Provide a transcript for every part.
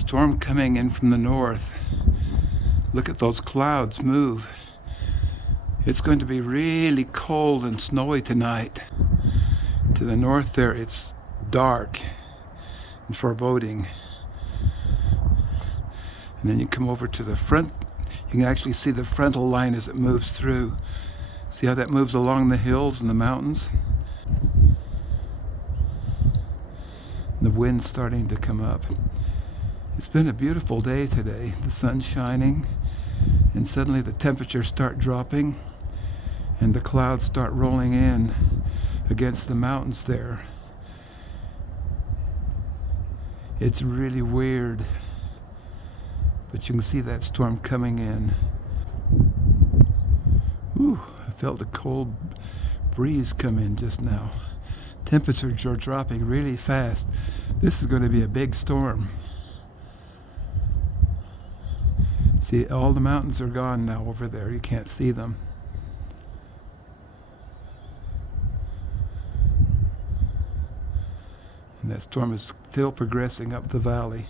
Storm coming in from the north. Look at those clouds move. It's going to be really cold and snowy tonight. To the north there, it's dark and foreboding. And then you come over to the front. You can actually see the frontal line as it moves through. See how that moves along the hills and the mountains? The wind's starting to come up. It's been a beautiful day today. The sun's shining, and suddenly the temperatures start dropping, and the clouds start rolling in against the mountains there. It's really weird, but you can see that storm coming in. Ooh, I felt a cold breeze come in just now. Temperatures are dropping really fast. This is going to be a big storm. See, all the mountains are gone now over there. You can't see them. And that storm is still progressing up the valley.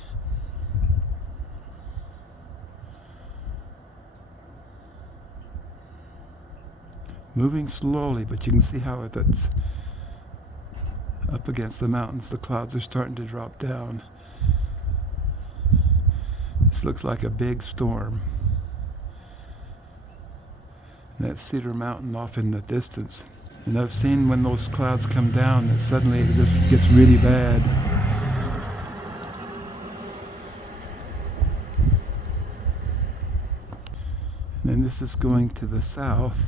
Moving slowly, but you can see how it's up against the mountains. The clouds are starting to drop down. This looks like a big storm. And that's Cedar Mountain off in the distance. And I've seen when those clouds come down that suddenly it just gets really bad. And then this is going to the south.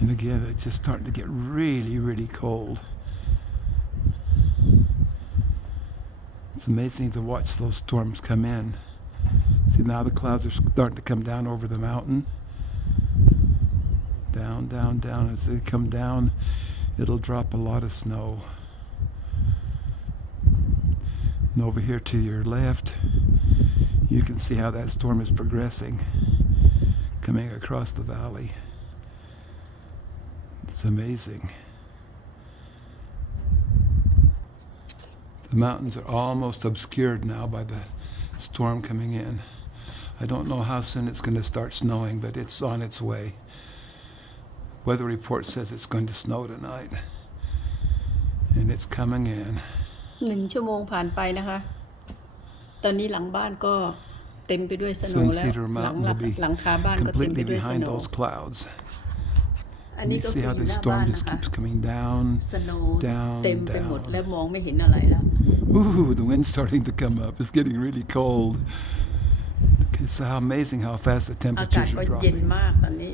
And again, it's just starting to get really, really cold. It's amazing to watch those storms come in. See, now the clouds are starting to come down over the mountain. Down, down, down. As they come down, it'll drop a lot of snow. And over here to your left, you can see how that storm is progressing, coming across the valley. It's amazing. The mountains are almost obscured now by the storm coming in. I don't know how soon it's going to start snowing, but it's on its way. Weather report says it's going to snow tonight. And it's coming in. 1 ชั่วโมงผ่านไปนะคะ ตอนนี้หลังบ้านก็เต็มไปด้วยสโนว์ Soon แล้ว Cedar หลัง Mountain will be หลังคาบ้านก็เต็มไป completely ด้วยส behind โนว์ those clouds. อันนี้ You ก็คื see อ how อยู่ the หน้า storm บ้าน just นะคะ keeps coming down, สโนว์ down, เต็มไปหมด down. และมองไม่เห็นอะไรแล้ว Ooh, the wind's starting to come up. It's getting really cold. Okay, so how amazing how fast the อากาศ temperatures ก็ are เย็น dropping. มากตอนนี้